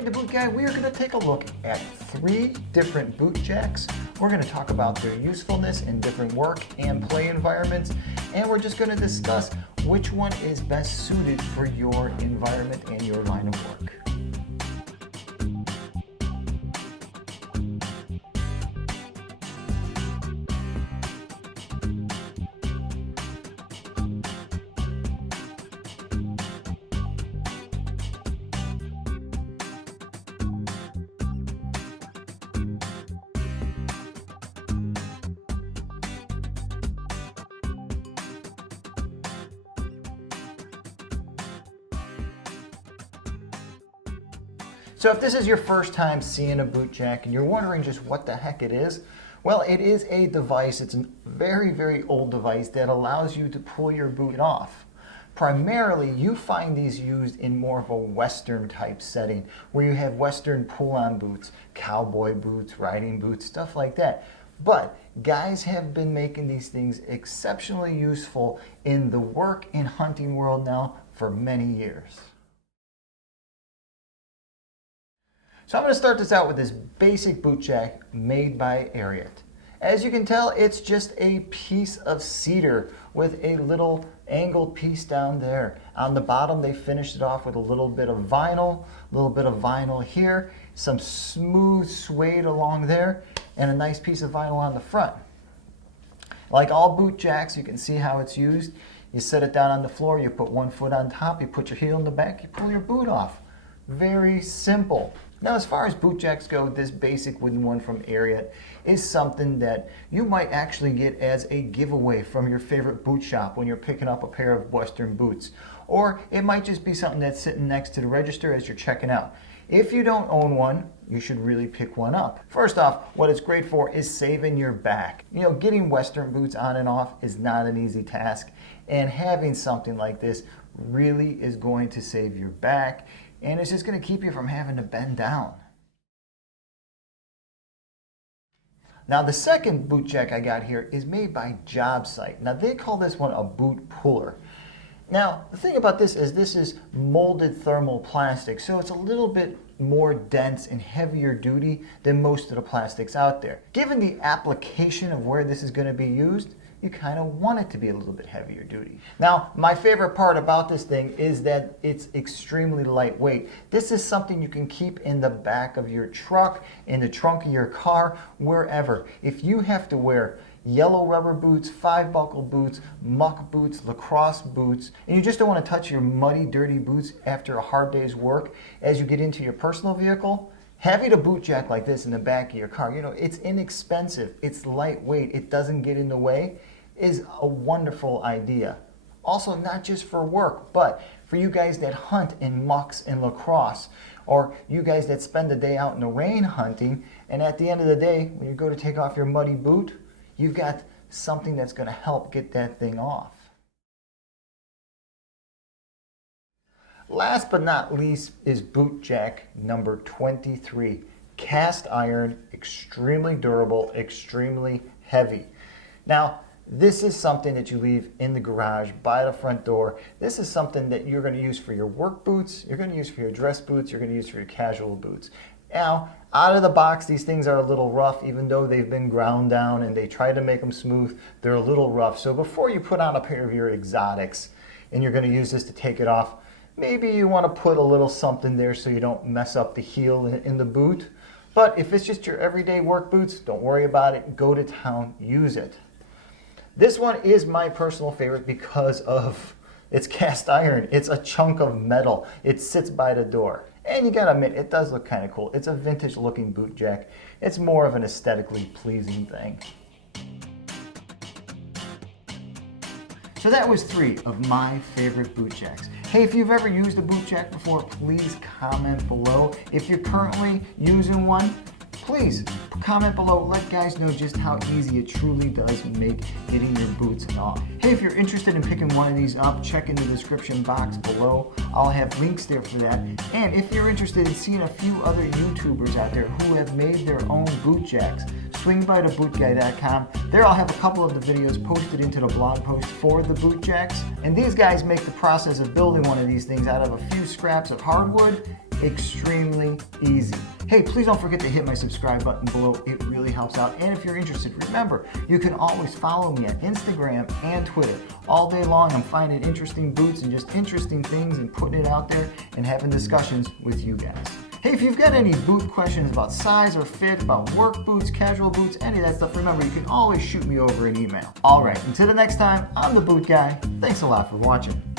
In the Boot Guide, we are going to take a look at 3 different boot jacks. We're going to talk about their usefulness in different work and play environments, and we're just going to discuss which one is best suited for your environment and your line of work. So if this is your first time seeing a boot jack and you're wondering just what the heck it is, well, it is a device. It's a very, very old device that allows you to pull your boot off. Primarily, you find these used in more of a Western type setting where you have Western pull-on boots, cowboy boots, riding boots, stuff like that. But guys have been making these things exceptionally useful in the work and hunting world now for many years. So I'm going to start this out with this basic boot jack made by ARIAT. As you can tell, it's just a piece of cedar with a little angled piece down there. On the bottom, they finished it off with a little bit of vinyl here, some smooth suede along there, and a nice piece of vinyl on the front. Like all boot jacks, you can see how it's used. You set it down on the floor, you put one foot on top, you put your heel in the back, you pull your boot off. Very simple. Now, as far as boot jacks go, this basic wooden one from ARIAT is something that you might actually get as a giveaway from your favorite boot shop when you're picking up a pair of Western boots. Or it might just be something that's sitting next to the register as you're checking out. If you don't own one, you should really pick one up. First off, what it's great for is saving your back. You know, getting Western boots on and off is not an easy task, and having something like this really is going to save your back. And it's just going to keep you from having to bend down. Now the second boot jack I got here is made by JobSite. Now they call this one a boot puller. Now the thing about this is molded thermal plastic, so it's a little bit more dense and heavier duty than most of the plastics out there. Given the application of where this is going to be used, you kind of want it to be a little bit heavier duty. Now, my favorite part about this thing is that it's extremely lightweight. This is something you can keep in the back of your truck, in the trunk of your car, wherever. If you have to wear yellow rubber boots, 5-buckle boots, muck boots, lacrosse boots, and you just don't want to touch your muddy, dirty boots after a hard day's work as you get into your personal vehicle, having a boot jack like this in the back of your car, you know, it's inexpensive, it's lightweight, it doesn't get in the way, is a wonderful idea. Also, not just for work, but for you guys that hunt in mucks and lacrosse, or you guys that spend the day out in the rain hunting, and at the end of the day, when you go to take off your muddy boot, you've got something that's going to help get that thing off. Last but not least is boot jack number 23. Cast iron, extremely durable, extremely heavy. Now, this is something that you leave in the garage by the front door. This is something that you're going to use for your work boots, you're going to use for your dress boots, you're going to use for your casual boots. Now, out of the box, these things are a little rough, even though they've been ground down and they try to make them smooth, they're a little rough. So before you put on a pair of your exotics and you're going to use this to take it off, maybe you want to put a little something there so you don't mess up the heel in the boot. But if it's just your everyday work boots, don't worry about it. Go to town, use it. This one is my personal favorite because of its cast iron. It's a chunk of metal. It sits by the door. And you gotta admit, it does look kind of cool. It's a vintage looking boot jack. It's more of an aesthetically pleasing thing. So that was 3 of my favorite boot jacks. Hey, if you've ever used a boot jack before, please comment below. If you're currently using one, please comment below. Let guys know just how easy it truly does make getting your boots off. Hey, if you're interested in picking one of these up, check in the description box below. I'll have links there for that. And if you're interested in seeing a few other YouTubers out there who have made their own boot jacks, swing by to bootguy.com. There I'll have a couple of the videos posted into the blog post for the boot jacks. And these guys make the process of building one of these things out of a few scraps of hardwood extremely easy. Hey, please don't forget to hit my subscribe button below. It really helps out. And if you're interested, remember, you can always follow me on Instagram and Twitter. All day long, I'm finding interesting boots and just interesting things and putting it out there and having discussions with you guys. Hey, if you've got any boot questions about size or fit, about work boots, casual boots, any of that stuff, remember, you can always shoot me over an email. All right, until the next time, I'm the Boot Guy. Thanks a lot for watching.